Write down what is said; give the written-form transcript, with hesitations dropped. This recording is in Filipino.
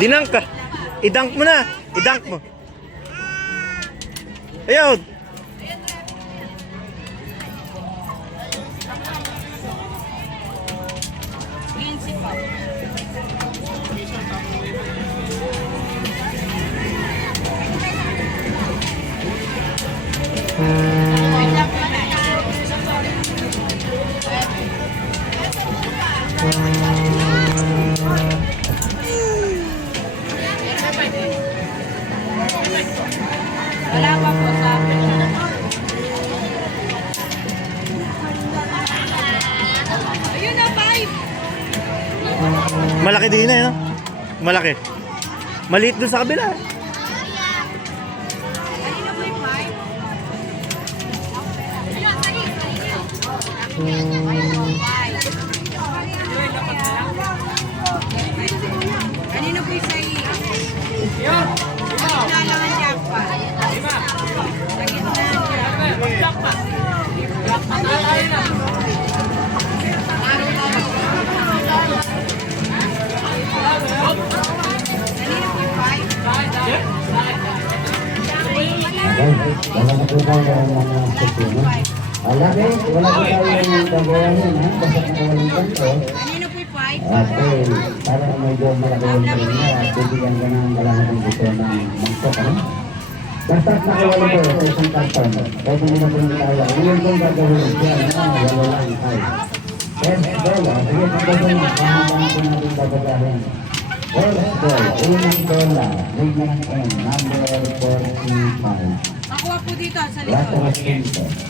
Dinang ka. I-dunk mo na. I-dunk mo. Ayun. Wala pa po sa akin. Ayun na, 5. Malaki din na yun. Malaki. Maliit doon sa kabila. Kanina po yung 5. Ayun, sali. Kanina po yung 6. Ayun. Wala lang ang jackpot. Sa gitna ang jackpot. Wala na po tayo ng mga susunod. Alagi, wala po tayo ng gagawain, ha? Basta kung walang kanto. Kanina po yung 5. Okay, para medyo malaki yung premia at bibigyan ka ng kalahatang gusto ng mangsok, ha? Basta nakawala ko sa isang karton. Pwede nyo na po ng tayo. Ngayon kong gagawin yan, ha? Wala lang, ay. Yes, bola. Sige, pagkasin mo. Pahabang ko natin babagahin. First ball, unang bola, bigyan ng number 45. Makuha po dito sa Lahat likod. ng